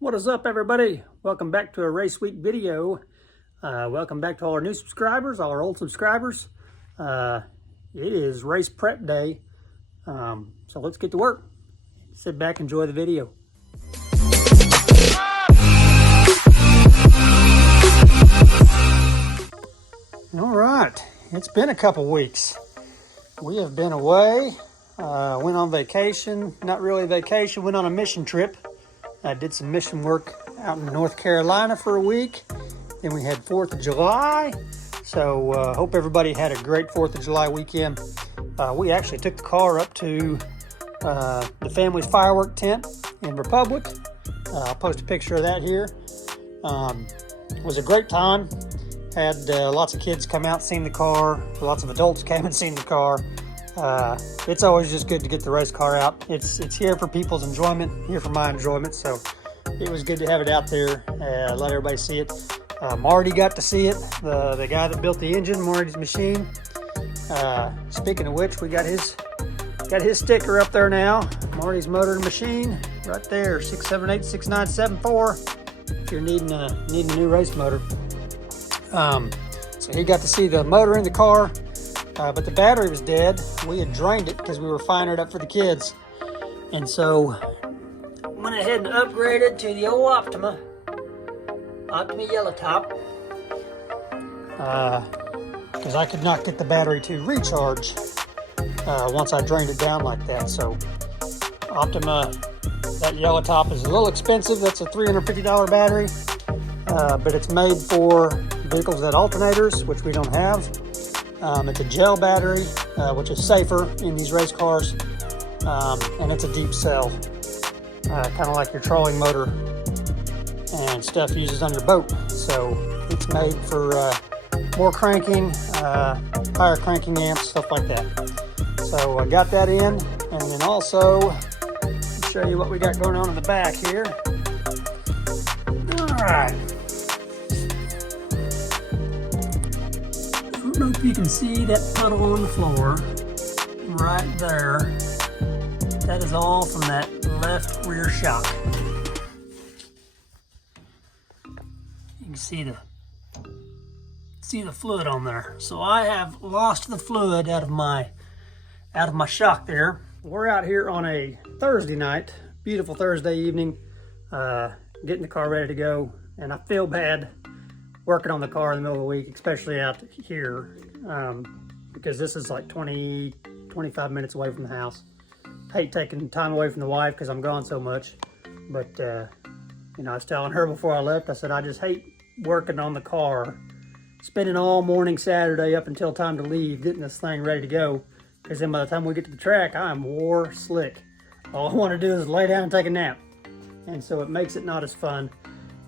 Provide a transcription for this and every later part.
What is up, everybody? Welcome back to a Race Week video. Welcome back to all our new subscribers, all our old subscribers. It is race prep day, so let's get to work. Sit back, enjoy the video. All right, it's been a couple weeks. We have been away, went on vacation, not really vacation, went on a mission trip. I did some mission work out in North Carolina for a week. Then we had 4th of July. So hope everybody had a great 4th of July weekend. We actually took the car up to the family's firework tent in Republic. I'll post a picture of that here. It was a great time. Had lots of kids come out and seen the car. Lots of adults came and seen the car. It's always just good to get the race car out. It's here for people's enjoyment, here for my enjoyment. So it was good to have it out there, let everybody see it. Marty got to see it, the guy that built the engine, Marty's machine. Speaking of which, we got his sticker up there now. Marty's Motor and Machine, right there, 678-6974. If you're needing a new race motor. So he got to see the motor in the car. But the battery was dead. We had drained it because we were firing it up for the kids. And so went ahead and upgraded to the old Optima Yellow Top. Because I could not get the battery to recharge once I drained it down like that. So Optima, that Yellow Top is a little expensive. That's a $350 battery. But it's made for vehicles that alternators, which we don't have. It's a gel battery, which is safer in these race cars, and it's a deep cell, kind of like your trolling motor and stuff uses on your boat. So it's made for more cranking, higher cranking amps, stuff like that. So I got that in, and then also I'll show you what we got going on in the back here. All right. I don't know if you can see that puddle on the floor right there. That is all from that left rear shock. You can see the fluid on there. So I have lost the fluid out of my shock there. We're out here on a Thursday night, beautiful Thursday evening, getting the car ready to go, and I feel bad working on the car in the middle of the week, especially out here, because this is like 20-25 minutes away from the house. Hate taking time away from the wife because I'm gone so much, but you know, I was telling her before I left, I said I just hate working on the car, spending all morning Saturday up until time to leave getting this thing ready to go, because then by the time we get to the track, I'm wore slick. All I want to do is lay down and take a nap, and so it makes it not as fun.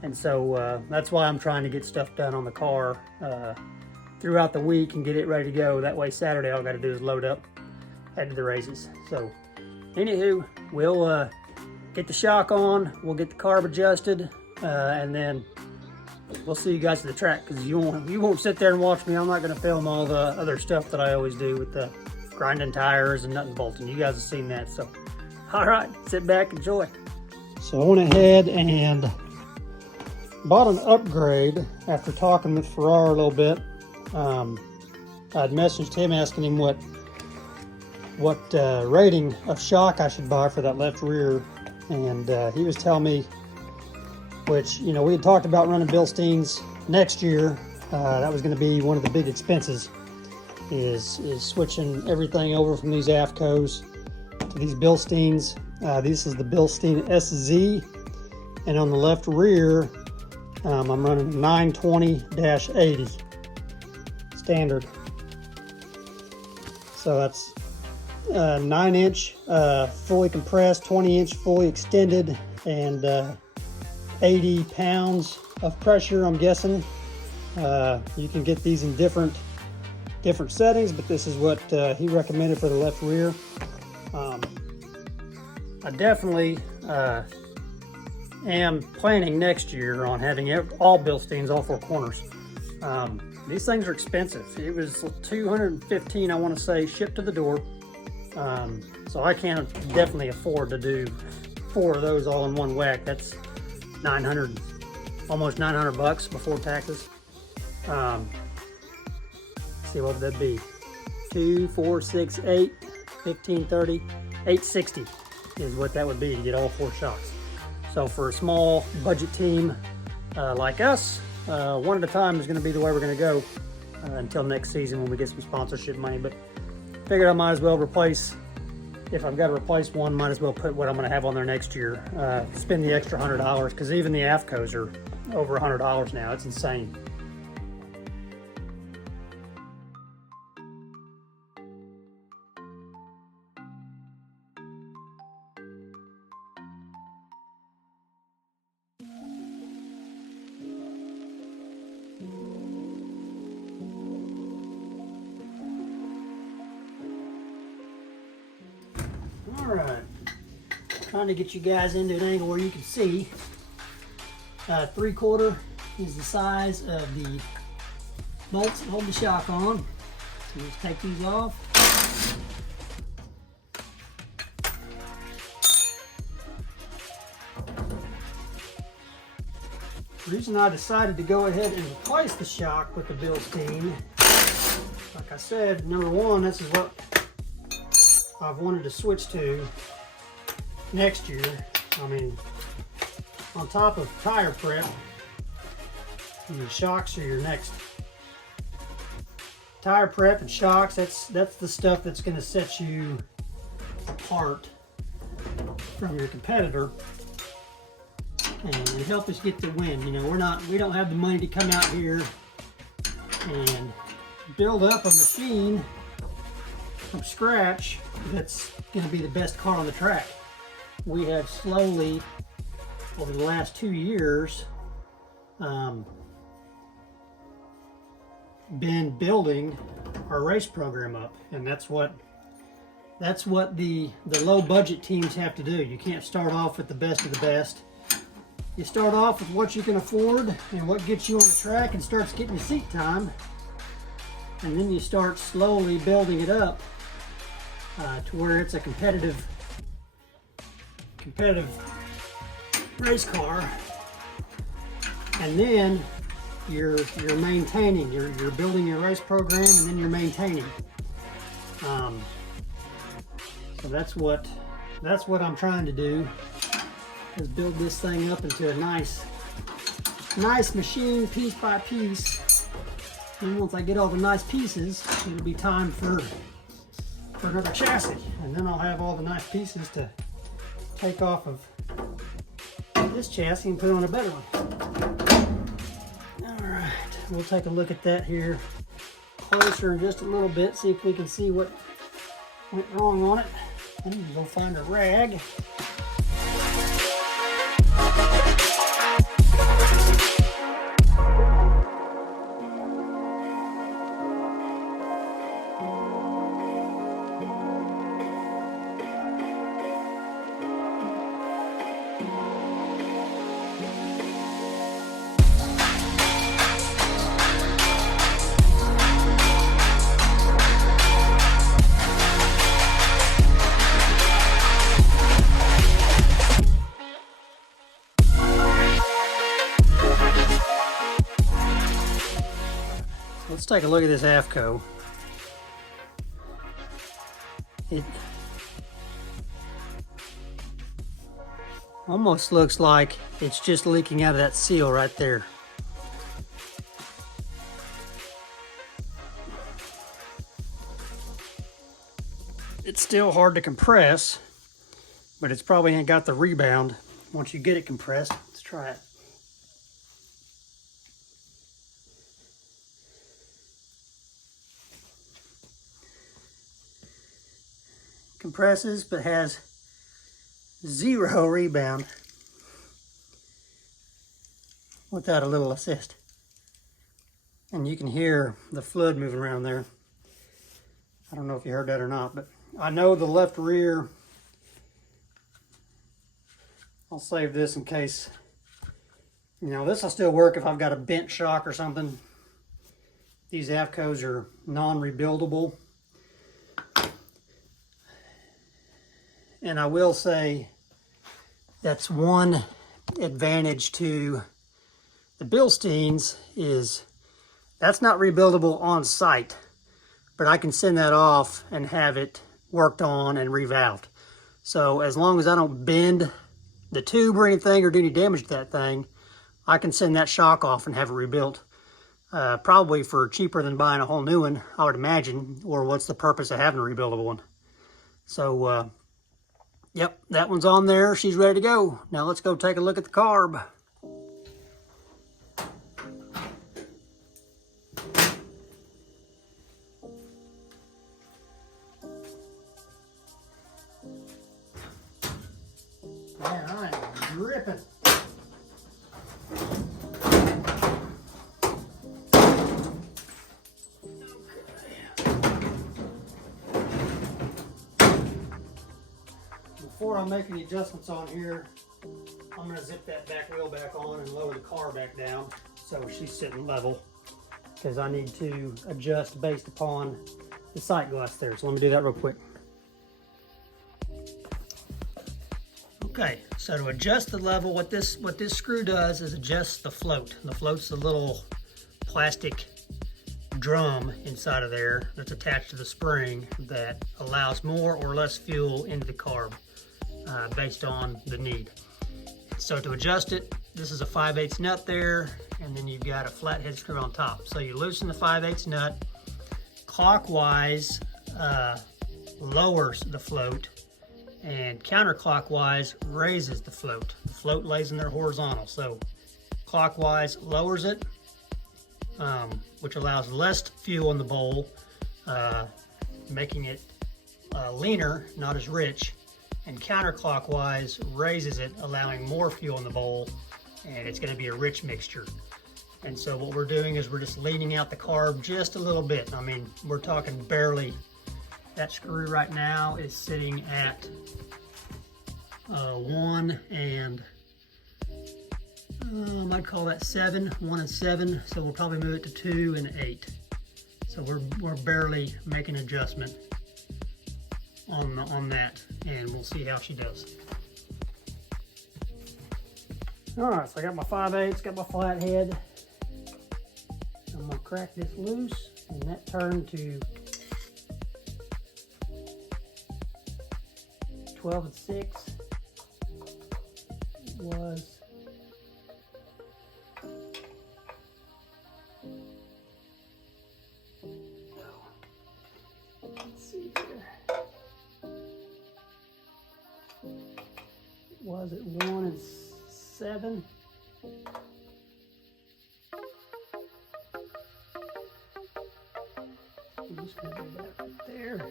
And so that's why I'm trying to get stuff done on the car throughout the week and get it ready to go. That way Saturday all I got to do is load up, head to the races. So anywho, we'll get the shock on, we'll get the carb adjusted, and then we'll see you guys at the track, because you won't sit there and watch me. I'm not going to film all the other stuff that I always do with the grinding tires and nut and bolting. You guys have seen that. So all right, sit back, enjoy. So I went ahead and bought an upgrade after talking with Farrar a little bit. I'd messaged him asking him what rating of shock I should buy for that left rear, and he was telling me, which, you know, we had talked about running Bilsteins next year. That was going to be one of the big expenses, is switching everything over from these AFCOs to these Bilsteins. This is the Bilstein SZ, and on the left rear, I'm running 920-80 standard. So that's 9-inch fully compressed, 20-inch fully extended, and 80 pounds of pressure, I'm guessing. You can get these in different settings, but this is what he recommended for the left rear. I definitely am planning next year on having all Bilsteins, all four corners. These things are expensive. It was $215, I want to say, shipped to the door. So I can't definitely afford to do 4 of those all in one whack. That's 900, almost 900 bucks before taxes. Let's see what would that be? 2, 4, 6, 8, 15, 30, 860 is what that would be to get all 4 shocks. So for a small budget team like us, one at a time is going to be the way we're going to go until next season when we get some sponsorship money. But figured I might as well replace, if I've got to replace one, might as well put what I'm going to have on there next year. Spend the extra $100 because even the AFCOs are over $100 now. It's insane. All right, trying to get you guys into an angle where you can see. 3/4 is the size of the bolts that hold the shock on. So let's take these off. The reason I decided to go ahead and replace the shock with the Bilstein, like I said, number one, this is what I've wanted to switch to next year. I mean, on top of tire prep, the shocks are your next. Tire prep and shocks, that's the stuff that's going to set you apart from your competitor and help us get the win. You know, we don't have the money to come out here and build up a machine from scratch that's going to be the best car on the track. We have slowly, over the last 2 years, been building our race program up, and that's what the low budget teams have to do. You can't start off with the best of the best. You start off with what you can afford and what gets you on the track and starts getting you seat time, and then you start slowly building it up to where it's a competitive race car, and then you're maintaining, you're building your race program, and then you're maintaining. So that's what I'm trying to do, is build this thing up into a nice machine, piece by piece. And once I get all the nice pieces, it'll be time for another chassis, and then I'll have all the nice pieces to take off of this chassis and put on a better one. All right, we'll take a look at that here closer in just a little bit, see if we can see what went wrong on it. I need to go find a rag. Let's take a look at this AFCO. It almost looks like it's just leaking out of that seal right there. It's still hard to compress, but it's probably ain't got the rebound once you get it compressed. Let's try it. Compresses, but has zero rebound without a little assist. And you can hear the fluid moving around there. I don't know if you heard that or not, but I know the left rear, I'll save this in case, you know, this will still work if I've got a bent shock or something. These AFCOs are non-rebuildable. And I will say that's one advantage to the Bilsteins is that's not rebuildable on site, but I can send that off and have it worked on and revalved. So as long as I don't bend the tube or anything or do any damage to that thing, I can send that shock off and have it rebuilt. Probably for cheaper than buying a whole new one, I would imagine, or what's the purpose of having a rebuildable one? So, yep, that one's on there. She's ready to go. Now let's go take a look at the carb. Man, I am dripping. Before I make any adjustments on here, I'm going to zip that back wheel back on and lower the car back down so she's sitting level, because I need to adjust based upon the sight glass there. So let me do that real quick. Okay, so to adjust the level, what this screw does is adjust the float. The float's a little plastic drum inside of there that's attached to the spring that allows more or less fuel into the carb based on the need. So to adjust it, this is a 5/8 nut there, and then you've got a flathead screw on top. So you loosen the 5/8 nut, clockwise lowers the float, and counterclockwise raises the float. The float lays in there horizontal, so clockwise lowers it, which allows less fuel in the bowl, making it leaner, not as rich, and counterclockwise raises it, allowing more fuel in the bowl, and it's going to be a rich mixture. And so what we're doing is we're just leaning out the carb just a little bit. I mean, we're talking barely. That screw right now is sitting at 1 and I'd call that 7, 1 and 7. So we'll probably move it to 2 and 8. So we're barely making an adjustment on that, and we'll see how she does. All right, so I got my 5/8, got my flathead. I'm gonna crack this loose, and that turned to 12 and 6 was let's see here. Was it 1 and 7? I'm just gonna do that right there.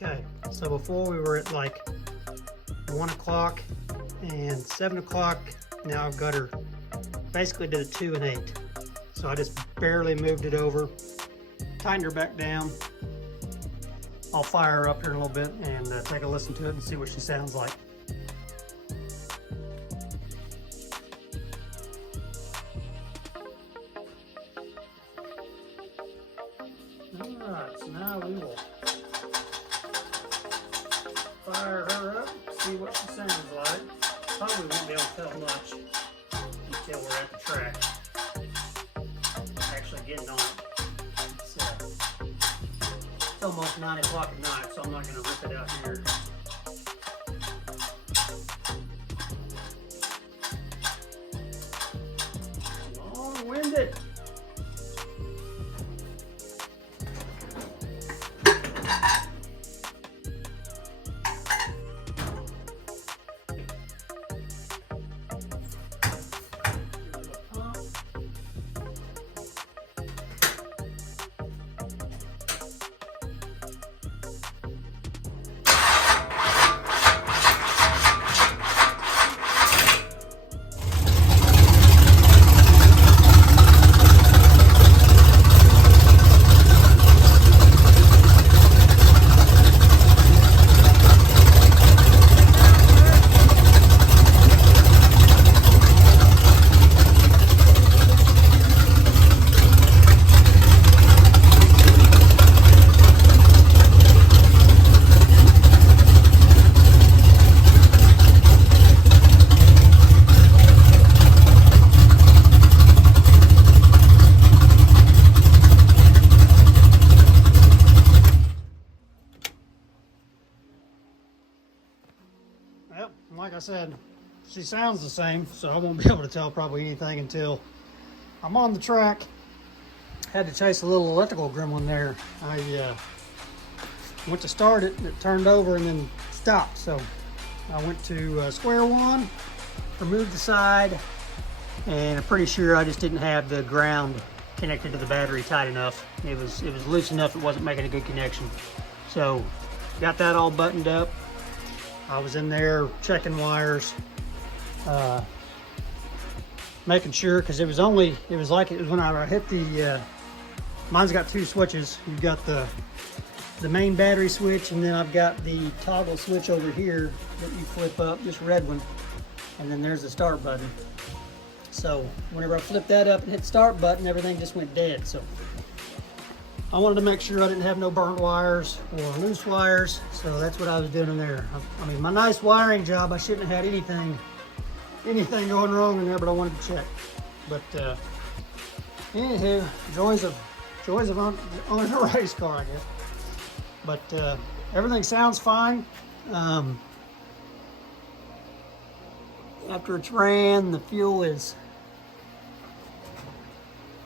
Okay, so before we were at like 1 o'clock and 7 o'clock. Now I've got her basically to the 2 and 8. So I just barely moved it over, tightened her back down. I'll fire her up here in a little bit and take a listen to it and see what she sounds like. Alright, so now we will fire her up, see what she sounds like. Probably won't be able to tell much until we're at the track. Actually getting on it. It's almost 9 o'clock at night, so I'm not going to rip it out here. Long-winded. Well, like I said, she sounds the same, so I won't be able to tell probably anything until I'm on the track. Had to chase a little electrical gremlin there. I went to start it, it turned over and then stopped. So I went to square one, removed the side, and I'm pretty sure I just didn't have the ground connected to the battery tight enough. It was loose enough, it wasn't making a good connection. So got that all buttoned up. I was in there checking wires, making sure, because it was like when I hit the, mine's got two switches. You've got the main battery switch, and then I've got the toggle switch over here that you flip up, this red one, and then there's the start button. So whenever I flipped that up and hit the start button, everything just went dead. So I wanted to make sure I didn't have no burnt wires or loose wires, so that's what I was doing in there. I mean, my nice wiring job, I shouldn't have had anything going wrong in there, but I wanted to check. But anywho, joys of owning a race car, I guess. But everything sounds fine. After it's ran, the fuel is,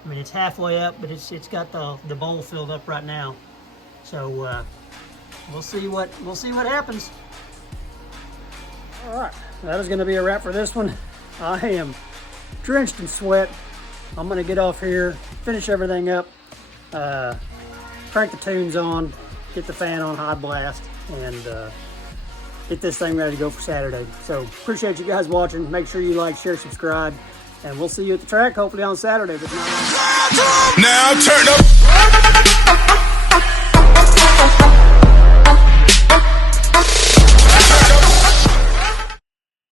I mean, it's halfway up, but it's got the bowl filled up right now. So we'll see what happens. All right, that is going to be a wrap for this one. I am drenched in sweat. I'm going to get off here, finish everything up, crank the tunes on, get the fan on high blast, and get this thing ready to go for Saturday. So appreciate you guys watching. Make sure you like, share, subscribe, and we'll see you at the track hopefully on Saturday. But now turn up.